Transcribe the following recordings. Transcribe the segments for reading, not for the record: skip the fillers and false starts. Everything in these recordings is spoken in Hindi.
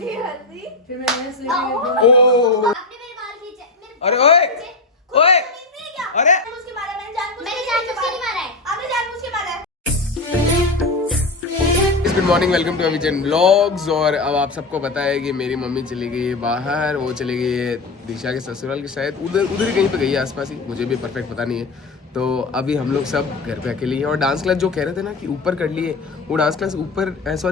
फिर मैंने इसलिए ओ आपने मेरे बाल खींचे। अरे ओए ओए अरे मैंने जानबूझ के नहीं मारा है। आपने जानबूझ के मारा है। Good morning, welcome to Avijan vlogs. और अब आप सबको पता है कि मेरी मम्मी चली गई है बाहर, वो चली गई है दिशा के ससुराल के, शायद उधर ही कहीं पे गई है आसपास ही, मुझे भी परफेक्ट पता नहीं है। तो अभी हम लोग सब घर पे अकेले ही हैं। और डांस क्लास जो कह रहे थे ना कि ऊपर कर लिए, वो डांस क्लास ऊपर डांस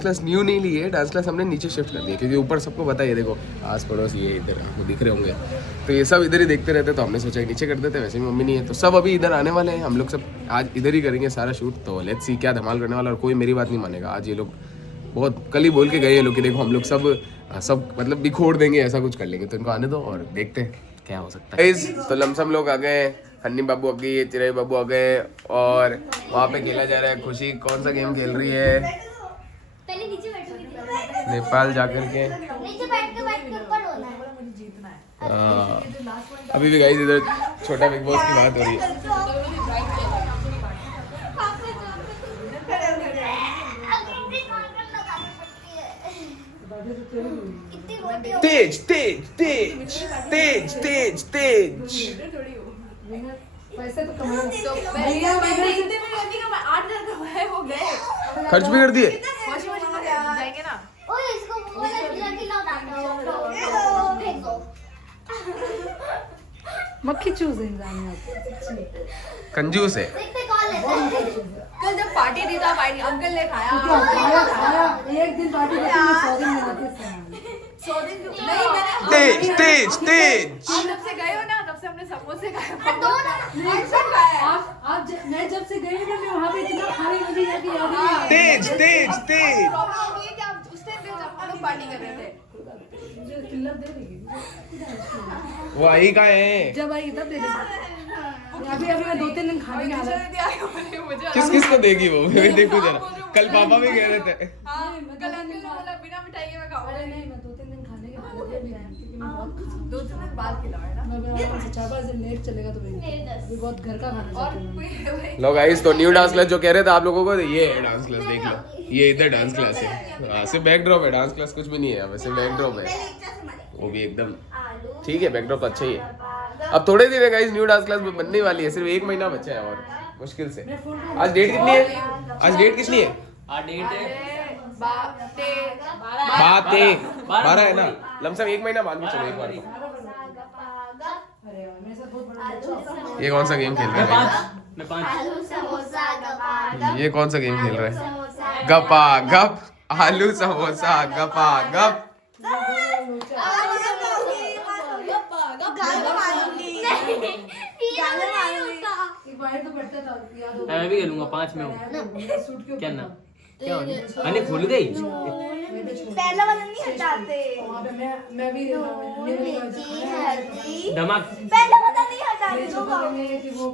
क्लास न्यू नहीं ली है, डांस क्लास हमने नीचे शिफ्ट कर दी है, क्योंकि ऊपर सबको पता है, देखो आस पड़ोस ये इधर आपको दिख रहे होंगे, तो ये सब इधर ही देखते रहते, तो हमने सोचा कि नीचे कर देते। वैसे भी मम्मी नहीं है, तो सब अभी इधर आने वाले हैं, हम लोग सब आज इधर ही करेंगे सारा शूट। तो लेट्स सी क्या धमाल करने वाला, और कोई मेरी बात नहीं मानेगा आज। ये लोग बहुत कल ही बोल के गए हैं लोग कि देखो हम लोग सब मतलब बिखोड़ देंगे, ऐसा कुछ कर लेंगे, तो इनको आने दो और देखते हैं क्या हो सकता है। तो लमसम लोग आ गए, हन्नी बाबू आ गई, चिराई बाबू आ गए, और वहाँ पे खेला जा रहा है। खुशी कौन सा गेम खेल रही है? पहले नीचे बैठो। नेपाल जाकर के नीचे बैठ के ऊपर होना है। मुझे जीतना है। अभी भी गाइस इधर छोटा बिग बॉस की बात हो रही है। तेज तेज तेज तेज तेज तेज पैसे तो भैया मैं 8,000 कमाए हो गए, खर्च भी कर दिए। जाएंगे ना। ओए इसको बोला खिला उठाओ फेंक दो। मक्खी चूज इंसान है, कंजूस है। देखते कौन लेता है। कल जब पार्टी दी था अंकल ने खाया एक दिन पार्टी देते 100 दिन मनाते 100 दिन नहीं मैंने तेज तेज तेज आप जब से गए हो ना, तब से हमने समोसे खाए। दो ना मैं जब से गई ना, मैं वहाँ पे इतना खाने लगी है कि याद ही नहीं आ रहा। तेज तेज तेज। प्रॉब्लम ये कि आप उस टाइम पे जब हम लोग पार्टी कर रहे थे, मुझे किल्लत दे देगी। वो आई का है, जब आएगी तब दे देगी। अभी मैं 2-3 दिन खाने के हालत। किस किस को देगी वो? मैं देखो जरा, कल पापा भी कह रहे थे। कल अंकल ने बोला बिना मिठाई के मैं खाऊंगा। नहीं, मैं 2-3 दिन खाने के हालत में नहीं, क्योंकि मैं बहुत 2-3 दिन बाद खिलाओ है ना। मैं 4-5 दिन लेट चलेगा तो अभी बहुत घर का खाना चाहती हूँ। लो गाइस, तो न्यू डांस क्लास जो कह रहे थे आप लोगों को, ये है डांस क्लास, देख लो, ये इधर डांस क्लास है। हाँ, सिर्फ बैकड्रॉप है, डांस क्लास कुछ भी नहीं है, वैसे बैकड्रॉप है, वो भी एकदम ठीक है, बैकड्रॉप अच्छा ही है। अब थोड़े दिन है गाइस, न्यू डांस क्लास बनने वाली है, सिर्फ 1 महीना बचा है और मुश्किल से। आज डेट कितनी है? आज डेट कितनी है? आज डेट है 12 है ना, लमसम 1 महीना मान के चलो एक बार को। ये कौन सा गेम खेल रहा है? मैं 5 ये कौन सा गेम खेल रहा है? गपा गप, आलू समोसा गपा गप। मैं भी खेलूंगा 5 में हूँ। क्या ना क्या होने? अरे भूल गई। पहला वाला नहीं हटाते। मैं भी धमाक पहला वाला नहीं हटाते।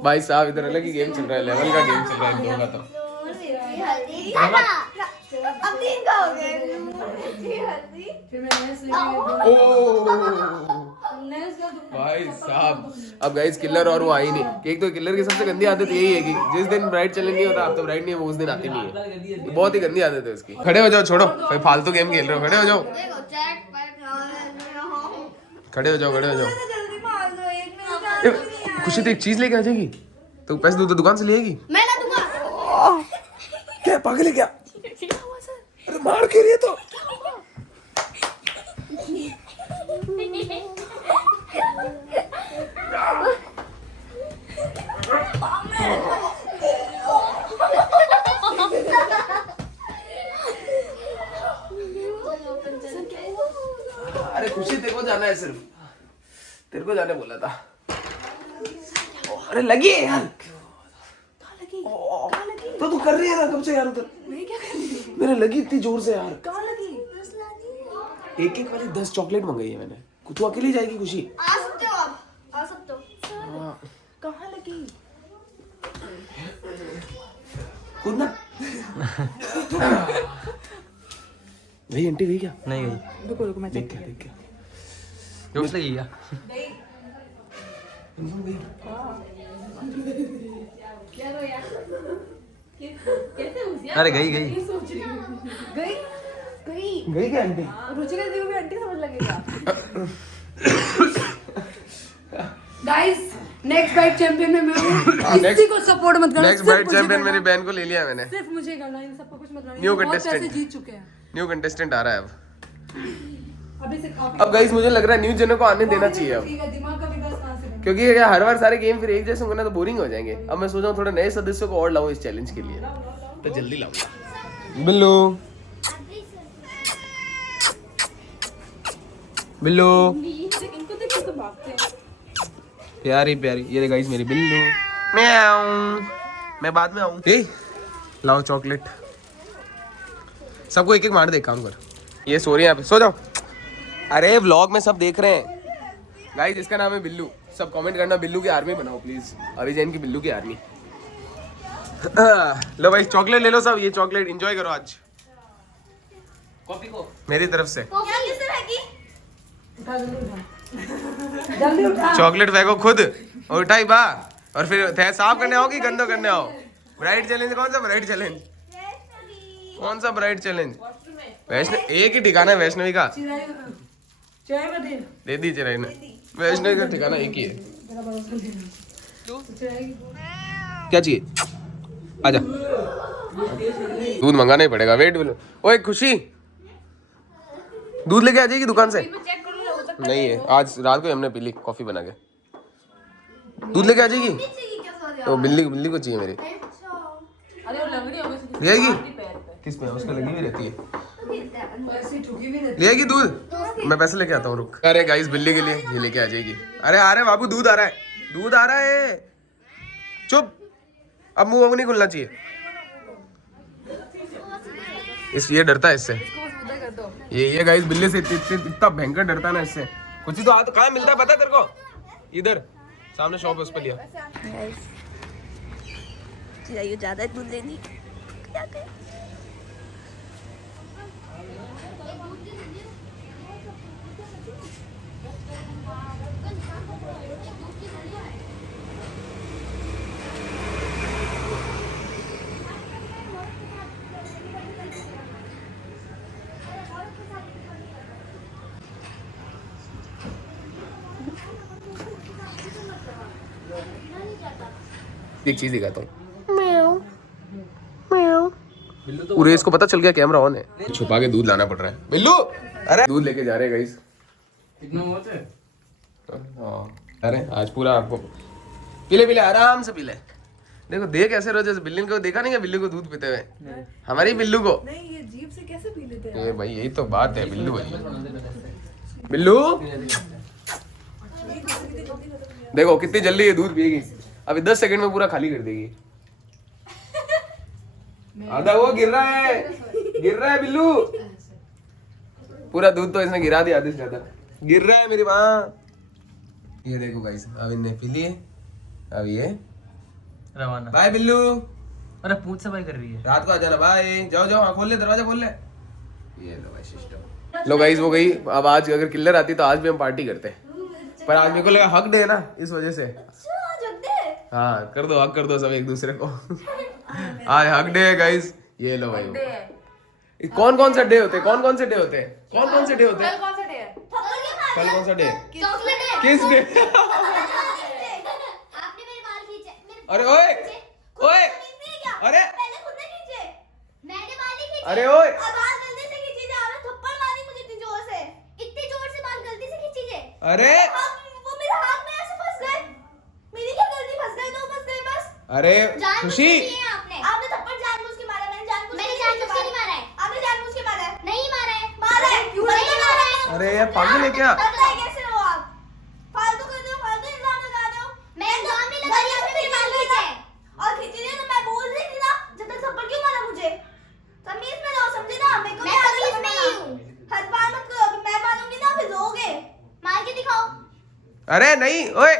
भाई साहब इधर अलग ही गेम चल रहा है, लेवल का गेम चल रहा है इन दोनों का। तो अब 3 का हो गया। फिर मैं ओ भाई साहब, अब गाइस किलर और वो आई नहीं। एक तो किलर की सबसे गंदी आदत यही है कि जिस दिन ब्राइट चैलेंज नहीं होता, अब तो ब्राइट नहीं है, वो उस दिन आती नहीं है। बहुत ही गंदी आदत है उसकी। खड़े हो जाओ, छोड़ो कोई फालतू गेम खेल रहे हो, खड़े हो जाओ, खड़े हो जाओ, खड़े हो जाओ। जल्दी मार दो, 1 मिनट। खुशी तो एक चीज लेके आ जाएगी, तो पैसे दो तो दुकान से ले आएगी। मैं ना दूंगा। क्या पागल है क्या? अरे मार के रही है तो। अरे खुशी तेरे को जाना है, सिर्फ तेरे को जाने बोला था। अरे लगी है यार। तो तू कर रही है ना कब से यार उधर? मेरे लगी इतनी जोर से यार। कहाँ लगी? एक वाली 10 चॉकलेट मंगाई है मैंने। तू अकेली जाएगी खुशी? आ सकते हो आप, आ सकते हो। कहाँ लगी? कूदना। भाई आंटी गई क्या? नहीं गई। रुको मैं देख क्या जोश लगी क्या? अरे गई गई गई गई क्या आंटी? रुचिका दीदी को भी आंटी समझ लगेगा। गाइस नेक्स्ट बाइट चैंपियन में मैं हूं, किसी को सपोर्ट मत करना। नेक्स्ट बाइट चैंपियन मेरी बहन को ले लिया मैंने। सिर्फ मुझे करना है, इन सबको कुछ मत करना। न्यू बहुत कंटेस्टेंट पैसे जीत चुके हैं, न्यू कंटेस्टेंट आ रहा है अब। अभी से खा अब गाइस मुझे लग रहा है न्यू जनों को आने देना चाहिए अब, ठीक है, दिमाग का विकास कहां से करें? क्योंकि ये हर बार सारे गेम फिर एक जैसे होंगे ना तो बोरिंग हो जाएंगे। अब मैं सोच रहा हूँ थोड़े नए सदस्यों को और लाऊं इस चैलेंज के लिए, तो जल्दी लाऊं। बिल्लू बिल्लू इनको देख के तो भागते हैं। प्यारी प्यारी, ये गाइस मेरी बिल्लू। म्याऊं, मैं बाद में आऊं। ए लाओ चॉकलेट, सबको एक एक मार दे, काम कर। ये सो रही है यहाँ पे, सो जाओ। अरे व्लॉग में सब देख रहे हैं गाइस, इसका नाम है बिल्लू। सब कमेंट करना बिल्लू की आर्मी बनाओ प्लीज, अभिजैन की बिल्लू की आर्मी। लो भाई चॉकलेट ले लो सब, ये चॉकलेट एंजॉय करो आज कॉफी को मेरी तरफ से। उठा जल्दी उठा। चॉकलेट फेंको खुद और उठाई बा, और फिर थे साफ करने आओ कि गंदो करने आओ। ब्राइट चैलेंज कौन सा ब्राइट चैलेंज? कौन सा ब्राइट चैलेंज? वैष्णव एक ही ठिकाना है वैष्णवी का, चाय में दे दे दी चिराई ने। वैष्णवी का ठिकाना एक ही है। क्या चाहिए? आजा, दूध मंगाना ही पड़ेगा। वेट बोलो। ओए खुशी, दूध लेके आ जाएगी दुकान से? नहीं है, आज रात को हमने पी ली कॉफी बना के। दूध लेके आ जाएगी? तो बिल्ली को चाहिए मेरी। अरे वो लंगड़ी हो गई, ले आएगी? किस में? उसको लगी हुई रहती है। ऐसी ठुकी भी रहती ले आएगी दूध? मैं पैसे लेके आता हूँ, रुक। अरे गाइस बिल्ली के लिए ये लेके आ जाएगी। अरे आ रहा है बाबू, दूध आ रहा है, दूध आ रहा है। चुप, अब मुंह नहीं खुलना चाहिए। ये डरता है इससे। ये गाइस बिल्ली से इतना भयंकर डरता है ना इससे। कुछ ही तो कहाँ मिलता है पता है तेरे को? इधर सामने शॉप है, उस पर लिया। ज्यादा दूध लेनी क्या करें? एक चीज दिखाता हूँ। पूरे इसको पता चल गया कैमरा ऑन है, छुपा के दूध लाना पड़ रहा है। बिल्लू अरे दूध लेके जा रहे हैं गाइस। कितना बहुत है? अरे आज पूरा आपको पीले आराम से पीले। देखो देख कैसे रोज, जैसे बिल्ली को देखा नहीं है, बिल्ली को दूध पीते हुए। हमारी बिल्लू को नहीं, ये जीभ से कैसे पी लेते हैं? ये भाई यही तो बात है। बिल्लू भाई, बिल्लू देखो कितनी जल्दी ये दूध पिएगी। अभी 10 सेकंड में पूरा खाली कर देगी। आधा वो गिर रहा है बिल्लू। पूरा दूध तो इसने गिरा दिया, आधे से ज्यादा गिर रहा है मेरी माँ। ये देखो गाइस, अब इनने पी लिए। अब ये रवाना। बाय बिल्लू। अरे पूछ सफाई कर रही है। रात को आ जाना। बाय, जाओ जाओ, हाँ खोल ले, दरवाजा खोल ले। ये लो भाई सिस्टम। लो गाइस वो गई। अब आज अगर किल्लर आती तो आज भी हम पार्टी करते, पर आज मेरे को लगा हक डे है ना, इस वजह से। हाँ कर दो, हक कर दो सब एक दूसरे को। आज हक डे है गाइस। ये लो भाई, कौन कौन से डे होते हैं? कौन कौन से डे होते हैं? कौन कौन से डे होते हैं? कल कौन सा डे? किस डे? अरे ओए ओए, अरे अरे ओए, अरे अरे खुशी, आपने थप्पड़ जानबूझ के मारा। मैंने जानबूझ के नहीं मारा है। आपने जानबूझ के मारा है? नहीं मारा है। मारा है, क्यों नहीं मारा है? अरे यार पागल है क्या? कैसे हो आप? फालतू कर दो, फालतू इल्जाम लगा दो। मैं इल्जाम नहीं लगा रही, आपने मेरी बाल खींचे और खींची नहीं तो मैं बोल रही थी ना, जब तक थप्पड़ क्यों मारा मुझे? तमीज में रहो, समझे ना? मैं तमीज में ही हूं। हद बार मत करो, कि मैं मारूंगी ना फिर रोगे। मार के दिखाओ। अरे नहीं ओए,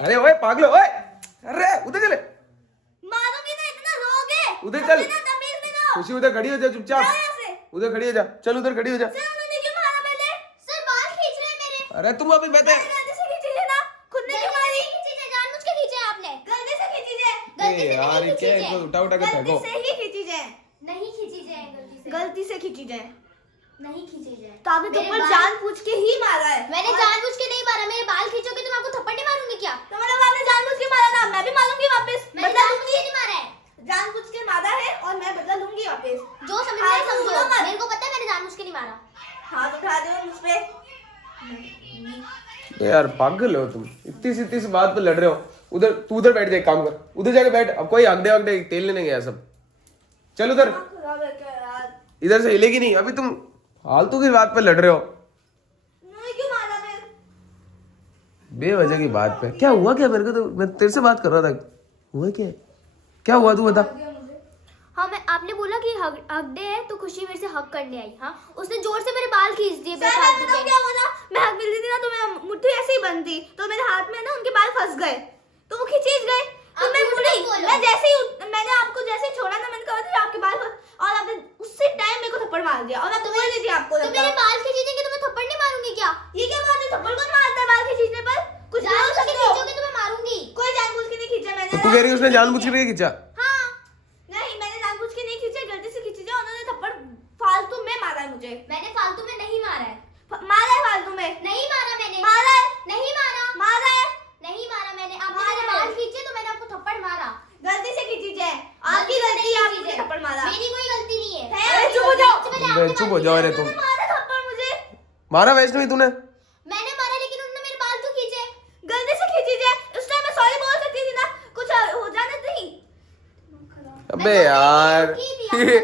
अरे ओए पागलो, ओए अरे उधर चले, मारूंगी ना, इतना रोगे। उधर चल। तमीज में रहो। खुशी उधर खड़ी हो जा चुपचाप। उधर खड़ी हो जा, चल उधर खड़ी हो जा। सर उन्होंने क्यों मारा पहले? सर बाल खींच रहे हैं मेरे। अरे तुम अभी बता। गलती से खींची है ना, खुद ने क्यों मारी? खींची है, जानबूझ के खींचे आपने। गलती से खींची है। गलती से यार नहीं ये क्या खींची इनको उठा उठा के फेंको। गलती से ही खींची है। नहीं खींची है, गलती गलती से खींची जाए। नहीं खींची जाए। तो आपने थप्पड़ जानबूझ के ही मारा है। मैंने जानबूझ के नहीं मारा। मेरे बाल खींचोगे तो मैं आपको थप्पड़ नहीं मारूंगी क्या? तो मतलब आपने जानबूझ के मारा ना, मैं भी मारूंगी वापस। मैंने जानबूझ के नहीं मारा है। जानबूझ के मारा है और मैं बदला लूंगी वापस। जो समझना है समझो। मेरे को पता है मैंने जानबूझ के नहीं मारा। हाथ उठा दो मुझ पे। यार पागल हो तुम, इतनी सी बात पे लड़ रहे हो। उधर तू उधर बैठ जा, एक काम कर, उधर जाके बैठ। अब कोई हक दे तेल लेने गया सब, चल उधर। इधर से हिलेगी नहीं। अभी तुम फालतू की बात पे लड़ रहे हो, क्यों मारा मैं? बेवजह की बात पे। क्या हुआ क्या? मेरे को तो, मैं तेरे से बात कर रहा था। हुआ क्या हुआ तू बता। हाँ मैं आपने बोला कि हक डे है तो खुशी मेरे से हक करने आई। हाँ उसने जोर से मेरे बाल खींच दिए। क्या हुआ ना, मैं हक मिलती थी ना तो मेरा मुट्ठी ऐसे ही बंद थी, तो मेरे हाथ में ना उनके बाल फंस गए, तो वो खींच गए। तो मैं मुड़ी, मैं जैसे ही मैंने आपको जैसे छोड़ा ना, मैंने कहा था आपके बाल और आपने उसी टाइम मेरे को थप्पड़ मार दिया। और मैं तो बोल रही थी आपको तो मेरे बाल खींचेंगे तो मैं थप्पड़ नहीं मारूंगी क्या? ये क्या बात है? थप्पड़ कौन मारता है बाल खींचने पर? कुछ जानबूझ के खींचोगे तो मैं मारूंगी। कोई जानबूझ के नहीं खींचा मैंने। तू कह रही है उसने जानबूझ के नहीं खींचा? हाँ नहीं, मैंने जानबूझ के नहीं खींचा, गलती से खींची जाए। उन्होंने थप्पड़ फालतू में मारा है मुझे। मैंने फालतू में नहीं मारा है। मारा है फालतू में? नहीं मारा मैंने। मारा है? नहीं मारा। मारा है? नहीं मारा मैंने। आपने मेरे बाल खींचे तो मैंने आपको थप्पड़ मारा। गलती से खींची जाए, आपकी गलती है, आपने थप्पड़ मारा। मेरी कोई गलती नहीं है। अरे चुप हो जाओ। चुप हो जाओ रे तुम। मारा थप्पड़ मुझे। मारा वैष्णवी तूने? मैंने मारा लेकिन उन्होंने मेरे बाल क्यों खींचे? गलती से खींची जाए, उस टाइम मैं सॉरी बोल सकती थी ना, कुछ हो जाना नहीं। अबे यार ये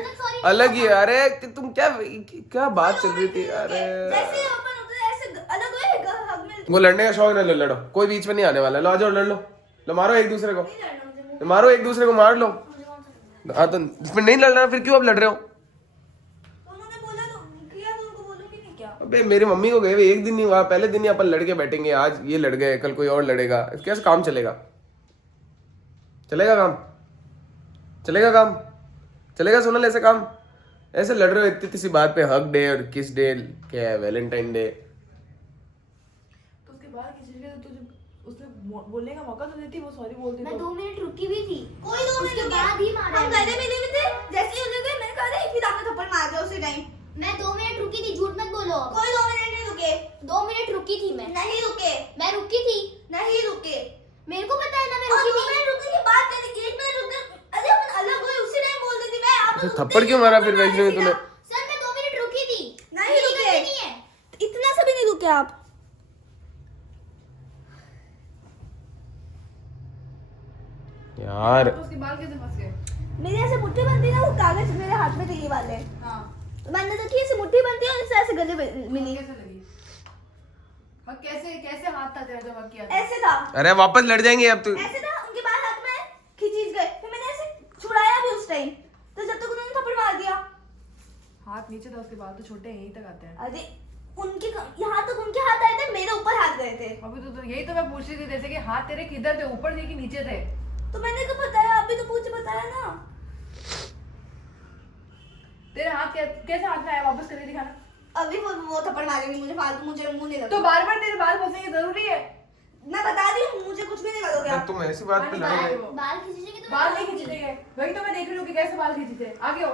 अलग ही। अरे तुम क्या बात चल रही थी? अरे जैसे अपन उधर ऐसे अलग हुए हक में। वो लड़ने का शौक ना लड़ो, कोई बीच में नहीं आने वाला। लो आ जाओ, लड़ लो, मारो एक दूसरे को, मारो एक दूसरे को, मार लो। हाँ तो इसमें नहीं लड़ना, फिर क्यों अब लड़ रहे हो? उन्होंने बोला तो किया, तो उनको बोलोगे नहीं क्या? अबे मेरी मम्मी को गए हुए एक दिन नहीं हुआ, पहले दिन ही अपन लड़के बैठेंगे। आज ये लड़ गए, कल कोई और लड़ेगा, कैसे काम चलेगा? चलेगा काम? चलेगा काम? चलेगा सोनल ऐसे काम? ऐसे लड़ रहे हो इतनी सी बात पे, हक डे और किस डे, क्या है वैलेंटाइन डे। तो उसके बाद किसी के तुझे उसने बोलने का मौका तो देती, वो सॉरी बोलती। मैं 2 मिनट रुकी भी थी। कोई 2 मिनट उसके बाद ही मारा हम है। गले मिले भी थे, जैसे ही उधर गए मैंने कहा था फिर आपने थप्पड़ मार दिया उसी टाइम। मैं 2 मिनट रुकी थी, झूठ मत बोलो। कोई 2 मिनट नहीं रुके। 2 मिनट रुकी थी मैं। नहीं रुके। मैं रुकी थी। नहीं रुके। मेरे को पता है ना मैं और रुकी 2 थी। मिनट रुकने की बात करी, 1 मिनट रुक गए। अरे अपन अलग हुए उसी टाइम बोल देती मैं। आप अच्छा, थप्पड़ क्यों मारा फिर वैष्णवी तूने? सर मैं 2 मिनट रुकी थी। नहीं मेरी रुके। गलती नहीं है। इतना सा भी नहीं रुके आप। यार तो उसके बाल कैसे फंस गए? मेरे ऐसे मुट्ठी बनती है ना, वो कागज मेरे हाथ में थे ये वाले। हाँ, तो मैंने देखी ऐसे मुट्ठी बनती है और इससे ऐसे गले मिली। कैसे लगी? और कैसे हाथ था तेरा जब हक किया था? ऐसे था, अरे वापस लड़ जाएंगे अब तू। ऐसे था, उनके बाल हाथ में खींच गए, फिर मैंने ऐसे छुड़ाया भी उस टाइम, तो जब तक उन्होंने थप्पड़ मार दिया। हाथ नीचे था, उसके बाल तो छोटे हैं, यहीं तक आते हैं। अरे उनके यहाँ तक उनके हाथ आए थे, मेरे ऊपर हाथ गए थे। अभी तो यही तो मैं पूछ रही थी, जैसे कि हाथ तेरे किधर थे, ऊपर थे कि नीचे थे? तो मैंने तो बताया, अभी तो पूछ बताया ना। तेरे हाथ कैसे हाथ में आया? वापस करके दिखाना। अभी वो थप्पड़ मारेंगे मुझे फालतू, मुझे मुंह नहीं तो लगा। बार बार तेरे बाल फंसेंगे जरूरी है? मैं बता रही हूँ, मुझे कुछ भी नहीं करोगे आप। तुम ऐसी बात पे लड़ोगे? बाल खींचेंगे तो बाल नहीं खींचे गए, वही तो मैं देख रही हूँ कि कैसे बाल खींचे थे। आगे हो।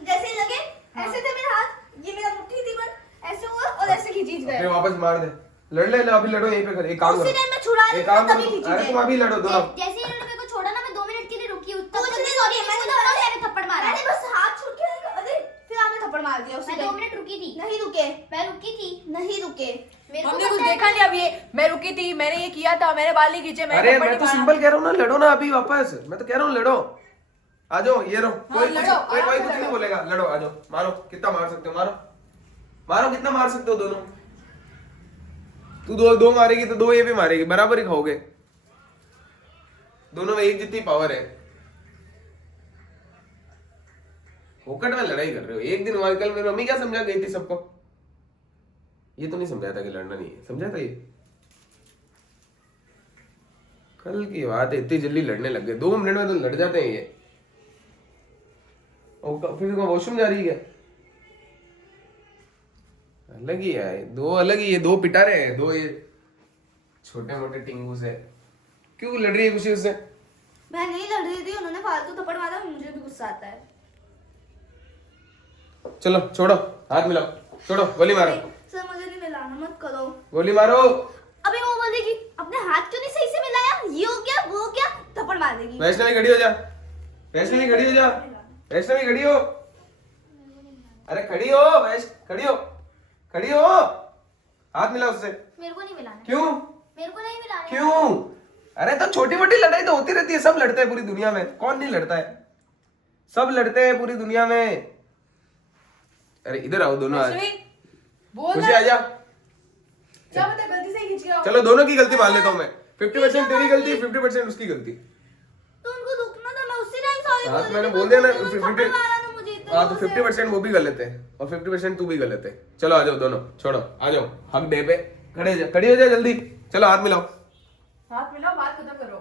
जैसे ही लगे ऐसे थे मेरे हाथ, ये मेरा मुट्ठी थी बस, ऐसे हुआ और ऐसे खींच फिर गए। वापस मार दे, लड़ ले, अभी लड़ो यहीं पे कर। एक काम उसी करो, टाइम मैं छुड़ा रही एक थी काम तभी करो, खींच अरे तुम गए। अभी लड़ो दोनों। जैसे ही उन्होंने मेरे को छोड़ा ना, मैं 2 मिनट के लिए रुकी। तब कुछ तक नहीं सॉरी रुकी, मैंने मैंने मैंने थप्पड़ मारा। मैंने बस हाथ छूट के अरे फिर आपने थप्पड़ मार दिया उसी मैं 2 टाइम। मिनट रुकी थी। नहीं रुके। मैं रुकी थी। नहीं रुके। मेरे को हमने कुछ पता है देखा नहीं। अब ये मैं रुकी थी, मैंने ये किया था, मैंने बाल नहीं खींचे, मैंने अरे थप्पड़ मैं नहीं तो मारा। सिंपल कह रहा हूँ ना, लड़ो ना अभी वापस। मैं तो कह रहा हूँ लड़ो, आ जाओ, ये रो। कोई लड़ो, कोई आराम से कुछ नहीं लड़ो। बोलेगा। लड़ो, आ जाओ, मारो, कितना मार सकते हो मारो, मारो कितना मार सकते हो दोनों। तू दो मारेगी तो 2 ये भी मारेगी, बराबर ही खाओगे। दोनों में एक जितनी पावर है। फोकट में लड़ाई कर रहे हो। एक दिन हुआ, कल मेरी मम्मी क्या समझा गई थी सबको? ये तो नहीं समझाया था कि लड़ना नहीं है, समझा था ये? कल की बात है, इतनी जल्दी लड़ने लग गए। 2 मिनट में तो लड़ जाते हैं ये। और फिर वॉशरूम जा रही है? अलग ही है, 2 अलग ही है। 2 पिटारे हैं, 2 ये छोटे मोटे टिंगू से। क्यों लड़ रही है खुशी उससे? मैं नहीं लड़ रही थी, उन्होंने फालतू थप्पड़ मारा, मुझे भी गुस्सा आता है। चलो छोड़ो, हाथ मिलाओ, छोड़ो, गोली मारो, सर मुझे नहीं मिलाना, मत करो। गोली मारो। अभी वो बोलेगी अपने हाथ क्यों नहीं सही से मिलाया, ये हो गया वो हो गया, थप्पड़ मार देगी। वैष्णवी खड़ी हो जा, वैष्णवी खड़ी हो जा, वैष्णवी खड़ी हो, अरे खड़ी हो, खड़ी हो, खड़ी हो, हाथ मिला उससे। मेरे को नहीं मिलाना। क्यों? मेरे को नहीं मिलाना। क्यों? अरे तो छोटी मोटी लड़ाई तो होती रहती है, सब लड़ते हैं पूरी दुनिया में, कौन नहीं लड़ता है, सब लड़ते हैं पूरी दुनिया में। अरे इधर आओ दोनों, आज खुशी आ जा। क्या पता गलती से खींच गया। चलो दोनों की गलती मान लेता हूँ मैं, 50% तेरी गलती, 50% उसकी गलती। तो उनको रुकना था, मैं उसी टाइम सॉरी हाँ बोल तो मैंने रही थी, बोल दिया ना, तो 50 थप्पड़ मारा ना मुझे इतने हाँ तो जोर से। 50% वो भी गलत है और 50% तू भी गलत है। चलो आ जाओ दोनों, छोड़ो, आ जाओ, हक डे पे खड़े जा, खड़ी हो जा जल्दी, चलो हाथ मिलाओ, हाथ मिलाओ, बात खत्म करो।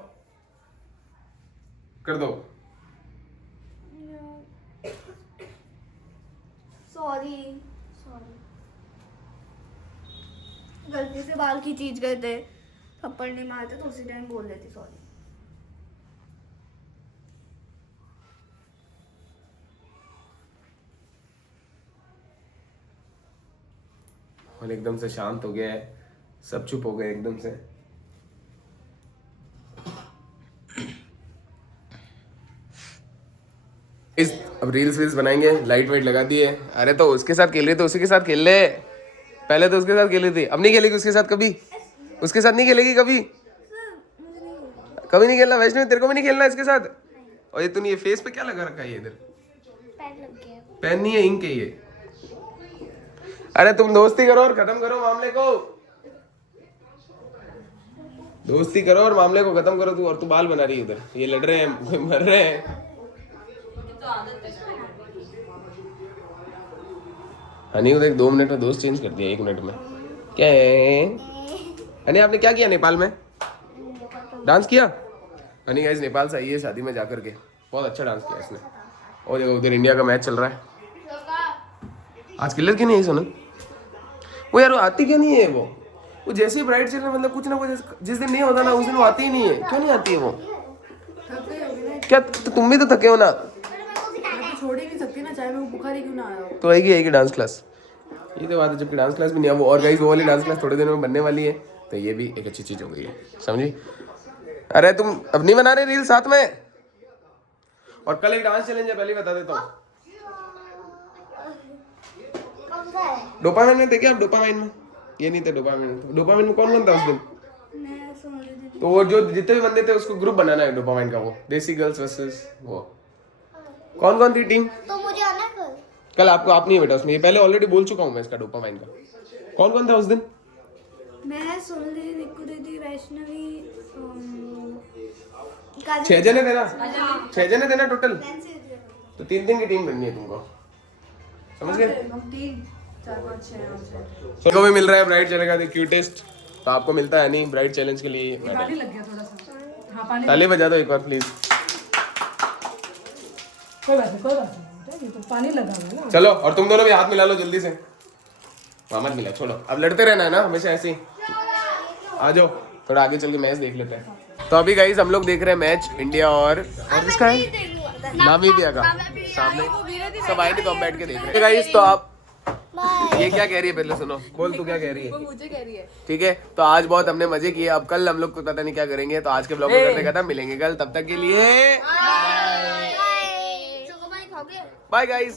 कर दो। सॉरी गलती से बाल की चीज गए थे, थप्पड़ नहीं मारते तो उसी टाइम बोल देती सॉरी। और एकदम से शांत हो गया है, सब चुप हो गए एकदम से। अब रील्स वील्स बनाएंगे, लाइट वाइट लगा दिए। अरे तो उसके साथ खेल रही तो उसी के साथ खेल ले, पहले तो उसके साथ खेली थी, अब नहीं खेलेगी उसके साथ कभी, उसके साथ नहीं खेलेगी कभी, कभी नहीं खेलना। वैष्णवी तेरे को भी नहीं खेलना इसके साथ। और ये तूने ये फेस पे क्या लगा रखा है, ये इधर पेन नहीं है, इंक है ये। अरे तुम दोस्ती करो और खत्म करो मामले को, दोस्ती करो और मामले को खत्म करो। तू और तू बाल बना रही है उधर, ये लड़ रहे हैं, मर रहे हैं। हनी उधर 2 मिनट में दोस्त चेंज कर दिया, 1 मिनट में। क्या है हनी, आपने क्या किया नेपाल में, डांस किया? हनी गाइस नेपाल से आई है शादी में जाकर के, बहुत अच्छा डांस किया इसने। और देखो उधर इंडिया का मैच चल रहा है। आज किलर क्यों नहीं आई सोनल? वो यार वो आती क्यों नहीं है? वो जैसे ही ब्राइड चल मतलब कुछ ना कुछ, जिस दिन नहीं होता ना उस दिन वो आती ही नहीं है। क्यों नहीं आती है वो? क्या तो तुम भी तो थके हो ना? छोड़ ही नहीं सकती ना, चाहे मैं बुखार ही क्यों ना आया हो। तो आएगी डांस क्लास, ये तो बात है, जबकि डांस क्लास भी नहीं है वो। और गाइस वो वाली डांस क्लास थोड़े दिनों में बनने वाली है, तो ये भी एक अच्छी चीज हो गई है, समझी? अरे तुम अब नहीं बना रहे रील साथ में? और कल एक डांस चैलेंज है, पहले बता देता हूँ। डोपामाइन में थे क्या आप? डोपामाइन में ये नहीं थे, डोपामाइन में कौन था उस दिन? तो वो जो जितने भी बंदे थे उसको ग्रुप बनाना है डोपामाइन का, वो देसी गर्ल्स वर्सेस वो। कौन कौन थी टीम? तो मुझे आना है कल आपको, आप नहीं बेटा उसमें, ये पहले ऑलरेडी बोल चुका हूँ मैं इसका डोपामाइन का। कौन कौन था उस दिन? मैं सोनल दीदी, निक्कू दीदी, वैष्णवी, 6 जने थे ना, 6 जने थे ना टोटल, तो 3 की टीम बननी है तुमको, समझ गए? हम 3 4 5 6 सबको भी मिल रहा है ब्राइड चलेगा द क्यूटेस्ट, तो आपको मिलता है नहीं ब्राइड चैलेंज के लिए। पानी लग गया थोड़ा सा। हाँ पानी ताली बजा दो एक बार प्लीज। कोई बात नहीं, कोई बात नहीं, ये तो पानी लगा हुआ है ना। चलो और तुम दोनों भी हाथ मिला लो जल्दी से। मत मिला, छोड़ो, अब लड़ते रहना है ना हमेशा ऐसे ही। आ जाओ थोड़ा आगे चल के मैच देख लेते हैं। तो अभी गाइस हम लोग देख रहे हैं मैच इंडिया और किसका है, नामीबिया का। सामने सब आए थे, तो हम बैठ के देख रहे हैं गाइस। तो आप ये क्या कह रही है, पहले सुनो, बोल तू क्या कह रही है? वो मुझे कह रही है। ठीक है, तो आज बहुत हमने मजे किए, अब कल हम लोग को पता नहीं क्या करेंगे, तो आज के ब्लॉग में करते खत्म, मिलेंगे कल, तब तक के लिए बाय गाइस।